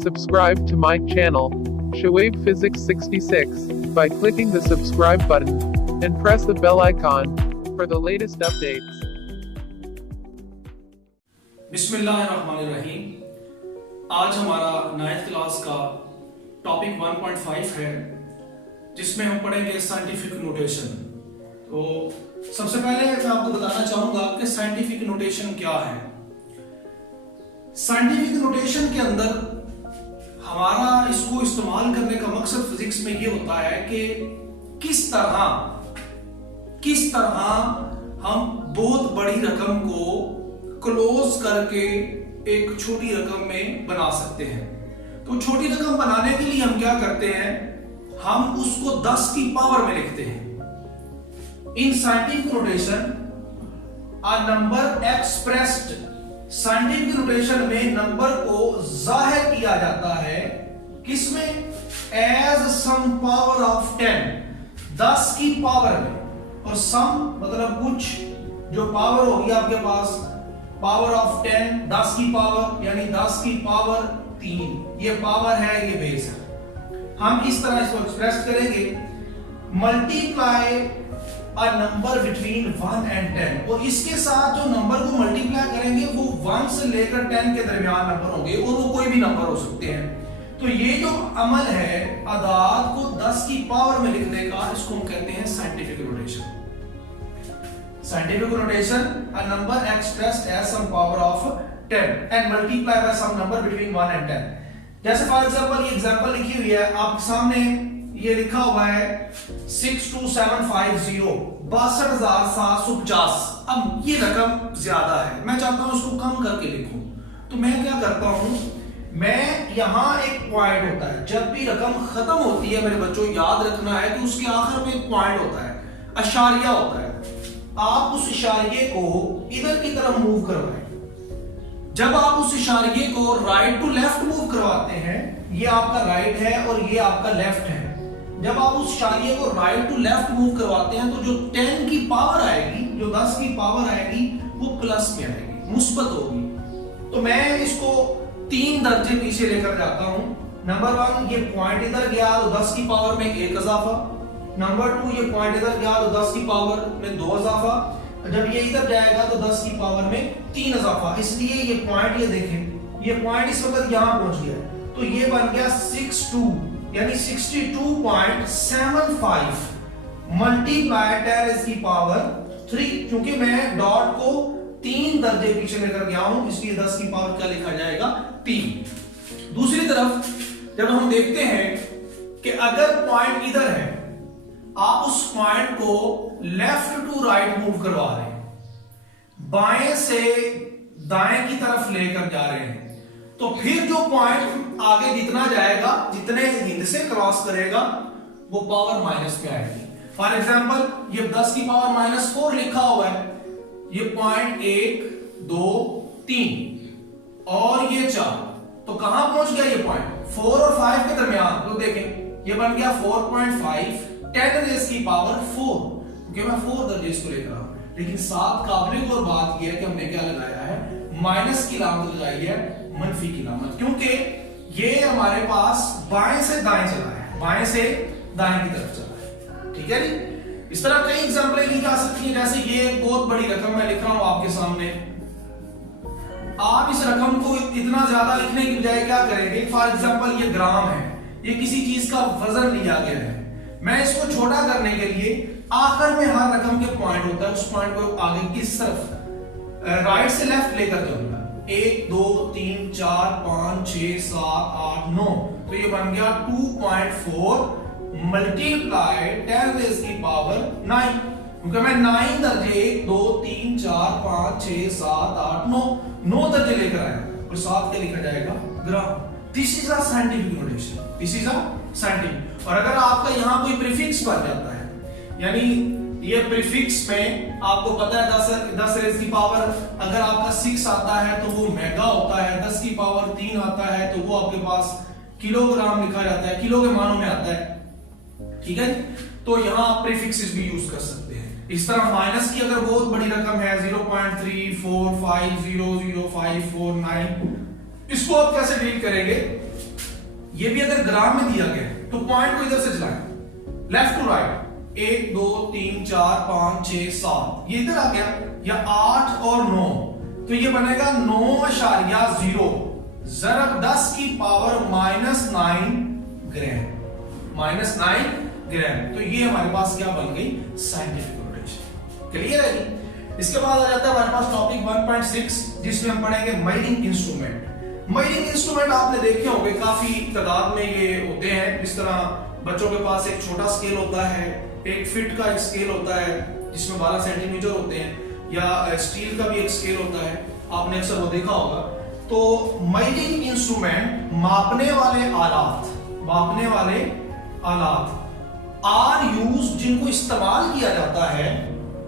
Subscribe to my channel, Shoaib Physics 66, by clicking the subscribe button and press the bell icon for the latest updates. बिस्मिल्लाहिर्रहमानिर्रहीम। आज हमारा 9th class का topic 1.5 है, जिसमें हम पढ़ेंगे साइंटिफिक नोटेशन। तो सबसे पहले मैं आपको बताना चाहूंगा कि साइंटिफिक नोटेशन क्या है। साइंटिफिक नोटेशन के अंदर हमारा इसको इस्तेमाल करने का मकसद फिजिक्स में ये होता है कि किस तरह हम बहुत बड़ी रकम को क्लोज करके एक छोटी रकम में बना सकते हैं। तो छोटी रकम बनाने के लिए हम क्या करते हैं, हम उसको 10 की पावर में लिखते हैं। In scientific notation a number expressed, scientific notation में नंबर को जाहिर किया जाता है किसमें, एज सम पावर ऑफ 10, 10 की पावर में। और सम मतलब कुछ, जो पावर होगी आपके पास पावर ऑफ 10, 10 की पावर यानी 10 की पावर 3, ये पावर है, ये बेस है। हम इस तरह इसको एक्सप्रेस करेंगे, multiply a number between 1 and 10, और इसके साथ जो नंबर को मल्टीप्लाई करेंगे वो 1 से लेकर 10 के दरमियान नंबर होंगे, और वो कोई भी नंबर हो सकते हैं। तो ये जो अमल है अदाद को 10 की पावर में लिखने का, इसको हम कहते हैं scientific notation. Scientific notation, a number expressed as some power of 10 and multiply by some number between 1 and 10। जैसे फॉर एग्जांपल ये एग्जांपल लिखी हुई है आपके सामने, ये लिखा हुआ है 62750, 62,750। अब ये रकम ज्यादा है, मैं चाहता हूं इसको कम करके लिखूं। तो मैं क्या करता हूं, मैं यहां एक पॉइंट होता है, जब भी रकम खत्म होती है मेरे बच्चों याद रखना है कि उसके आखिर में एक पॉइंट होता है, अशारिया होता है। आप उस इशारिये को इधर की तरफ मूव करवाएं। जब आप उस इशारिये को राइट टू लेफ्ट मूव करवाते हैं, ये आपका राइट है और ये आपका लेफ्ट है। जब आप उस इशारिये को राइट टू लेफ्ट मूव करवाते हैं तो जो 10 की पावर आएगी, जो 10 की पावर आएगी, वो प्लस में आएगी, मुस्बत होगी। तो मैं इसको 3 दर्जे पीछे लेकर जाता हूं। नंबर 1, ये पॉइंट इधर गया तो 10 की पावर में 1 इजाफा। नंबर 2, ये पॉइंट इधर गया तो 10 की पावर में 2 इजाफा। जब ये इधर जाएगा तो 10 की पावर में 3 इजाफा। इसलिए ये पॉइंट, ये देखें, ये पॉइंट इस वक्त यहां पहुंच गया, तो ये बन गया 62 यानी 62.75 मल्टीप्लाई 10 की पावर 3। क्योंकि मैं डॉट को 3 दर्जे पीछे लेकर गया हूं, इसलिए 10 की पावर क्या लिखा जाएगा, 3। दूसरी तरफ जब हम देखते हैं कि अगर पॉइंट इधर है, आप उस पॉइंट को लेफ्ट टू राइट मूव करवा रहे हैं, बाएं से दाएं की तरफ लेकर जा रहे हैं, तो फिर जो पॉइंट आगे जितना जाएगा, जितने हिंद से क्रॉस करेगा, वो पावर माइनस में आएगी। फॉर एग्जांपल ये 10 की पावर -4 लिखा हुआ है, ये पॉइंट 1 2 3 और ये 4, तो कहां पहुंच गया ये पॉइंट, 4 और 5 के दरमियान। तो देखें ये बन गया 4.5 10 रेज़ की पावर 4, क्योंकि मैं 4 दर्जे इसको लेकर रहा हूं। लेकिन साथ काबिल और बात यह है कि हमने क्या लगाया है, माइनस की लामत लगाई है, मनफी की लामत, क्योंकि ये हमारे पास बाएं से दाएं चला है, बाएं से दाएं की तरफ चला है। ठीक है जी। इस तरह कई एग्जांपल ली जा सकती हैं। जैसे ये एक बहुत बड़ी रकम मैं लिख रहा हूं आपके सामने, आप इस रकम को इतना ज्यादा लिखने की बजाय क्या करेंगे, फॉर एग्जांपल ये ग्राम है, ये किसी चीज का वजन लिया गया है, मैं इसको छोटा करने के लिए आखिर में हर रकम के पॉइंट होता है, उस पॉइंट को आगे किस तरफ, राइट से लेफ्ट लेकर चलूंगा, 1 2 3 4 5 6 7 8 9, तो ये बन गया 2.4 मल्टीप्लाई 10 रेज़ की पावर 9, क्योंकि मैं 9 दर्जे 1 2 3 4 5 6 7 8 9 दर्जे लेकर आया, और साथ क्या लिखा जाएगा, gram. This is a scientific notation, this is a scientific. और अगर आपका यहां कोई प्रीफिक्स बन जाता है, यानी ये प्रीफिक्स में आपको पता है 10 रेज़ की पावर, अगर आपका 6 आता है तो वो मेगा होता है, 10 की पावर 3 आता है तो वो आपके पास किलोग्राम लिखा जाता है, किलो के मानों में आता है। ठीक है, तो यहां आप प्रीफिक्सेस भी यूज कर सकते हैं। इस तरह माइनस की अगर बहुत बड़ी रकम है 0.345005449, इसको आप कैसे डील करेंगे, ये भी अगर ग्राम में दिया गया है तो पॉइंट को इधर से चलाएं, लेफ्ट टू राइट, 1 2 3 4 5 6 7, ये इधर आ गया, या 8 और 9, तो ये बनेगा 9.0 ज़रब 10 की पावर -9 ग्राम, -9 ग्राम। तो ये हमारे पास क्या बन गई, साइंटिफिक नोटेशन। क्लियर है जी। इसके बाद आ जाता है हमारे पास टॉपिक 1.6, जिसमें हम पढ़ेंगे मेजरिंग इंस्ट्रूमेंट। मेजरिंग इंस्ट्रूमेंट आपने देखे होंगे, काफी तादाद में ये होते हैं। इस तरह बच्चों के पास एक छोटा स्केल होता है, एक फीट का एक स्केल होता है जिसमें 12 सेंटीमीटर होते हैं, या स्टील का भी एक स्केल होता है, आपने अक्सर वो देखा होगा। तो मेजरिंग इंस्ट्रूमेंट मापने वाले आलात आर यूज, जिनको इस्तेमाल किया जाता है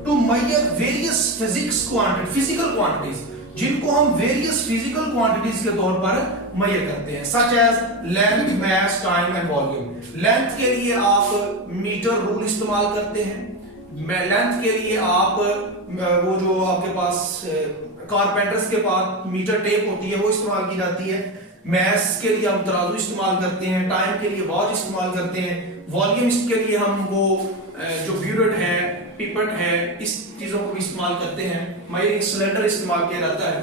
to measure various physical quantities, जिनको हम वेरियस फिजिकल क्वांटिटीज के तौर पर मेजर करते हैं, such as length, mass, time and volume. Length के लिए आप मीटर रूल इस्तेमाल करते हैं, लेंथ के लिए आप वो जो आपके पास कारपेंटर्स के पास मीटर टेप होती है वो इस्तेमाल की जाती है, मैस के लिए हम तराजू इस्तेमाल करते हैं, टाइम के लिए वॉच इस्तेमाल करते हैं, वॉल्यूम के लिए हम वो जो ब्यूरेट है, पिपेट है, इस चीजों को भी इस्तेमाल करते हैं। मेजरिंग सिलेंडर इस्तेमाल किया जाता है।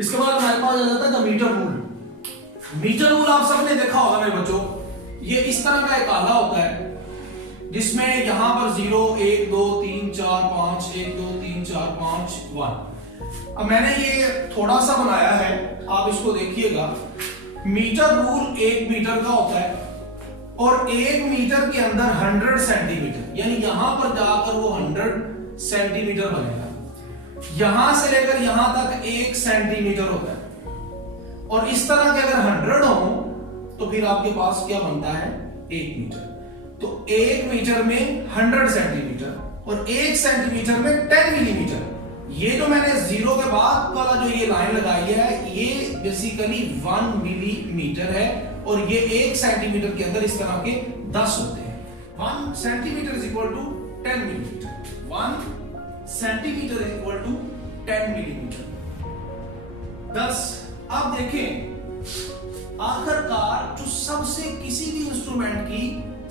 इसके बाद हमारे पास आ जाता है मीटर रूल। मीटर रूल आप सबने देखा होगा मेरे बच्चों, ये इस तरह का एक आला होता है जिसमें यहां पर 0 1 2 3 4 5 1 2 3 4 5 1। अब मैंने ये थोड़ा सा बनाया है, आप इसको देखिएगा। मीटर रूल 1 मीटर का होता है और 1 मीटर के अंदर 100 सेंटीमीटर, यानी यहां पर जाकर वो 100 सेंटीमीटर बनेगा। यहां से लेकर यहां तक 1 सेंटीमीटर होता है, और इस तरह के अगर 100 हो तो फिर आपके पास क्या बनता है, 1 मीटर। तो 1 मीटर में 100 सेंटीमीटर और 1 सेंटीमीटर में 10 मिलीमीटर। ये जो मैंने 0 के बाद वाला जो ये लाइन लगाई है, ये बेसिकली 1 मिलीमीटर है, और ये 1 सेंटीमीटर के अंदर इस तरह के 10 होते हैं। 1 centimetre is equal to 10 millimetre, 1 centimetre is equal to 10 millimetre, 10। अब देखें, आखिरकार जो सबसे किसी भी इंस्ट्रूमेंट की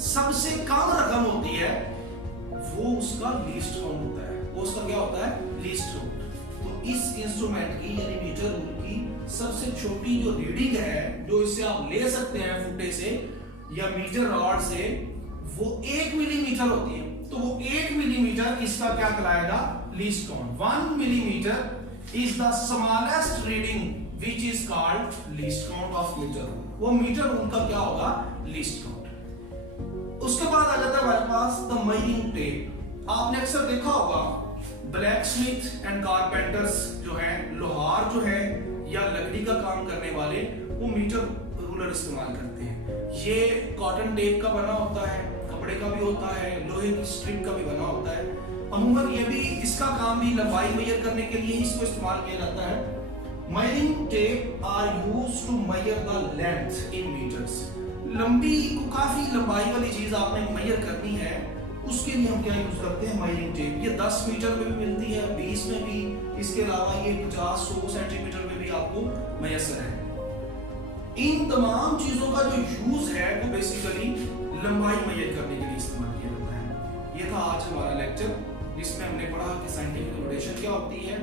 सबसे कम रकम होती है वो उसका लीस्ट काउंट होता है, वो उसका क्या होता है, लीस्ट काउंट। तो इस इंस्ट्रूमेंट की यानी मीटर रूल की सबसे छोटी जो रीडिंग है, जो इससे आप ले सकते हैं फुटे से या मीटर रॉड से, वो 1 मिलीमीटर होती है। तो वो 1 मिलीमीटर इसका क्या कहलाएगा, least count. 1 millimetre is the smallest reading which is called least count of metre rule. वो मीटर रूल का क्या होगा, लीस्ट काउंट। उसके बाद आ जाता है हमारे पास द मेजरिंग टेप। आपने अक्सर देखा होगा ब्लैक स्मिथ एंड कारपेंटर्स जो है, लोहार जो है या लकड़ी का काम करने वाले, वो मीटर रूलर इस्तेमाल करते हैं। ये कॉटन टेप का बना होता है, कपड़े का भी होता है, लोहे की स्ट्रिप का भी बना होता है। अमूमन ये भी, इसका काम भी लंबाई मेजर करने के लिए इसको इस्तेमाल किया जाता है। Measuring tape are used to measure the length in metres. लंबी को काफी लंबाई वाली चीज आपने मेजर करनी है, उसके लिए हम क्या यूज करते हैं, मेजरिंग टेप। ये 10 मीटर में भी मिलती है, 20 में भी, इसके अलावा ये 50-100 सेंटीमीटर में भी आपको मैसर है। इन तमाम चीजों का जो यूज है वो बेसिकली लंबाई मेजर करने के लिए इस्तेमाल किया जाता है। ये था आज हमारा लेक्चर, जिसमें हमने पढ़ा कि साइंटिफिक नोटेशन क्या होती है,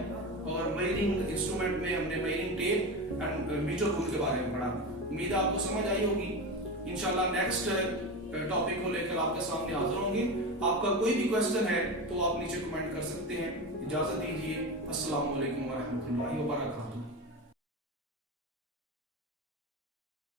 और मेजरिंग इंस्ट्रूमेंट में हमने measuring tape and metre rule के बारे में पढ़ा। उम्मीद है आपको समझ आई होगी। इंशाल्लाह नेक्स्ट टॉपिक को लेकर आपके सामने हाजिर होंगे। आपका कोई भी क्वेश्चन है तो आप नीचे कमेंट कर सकते हैं। इजाजत दीजिए। अस्सलाम वालेकुम व रहमतुल्लाहि व बरकातुहू।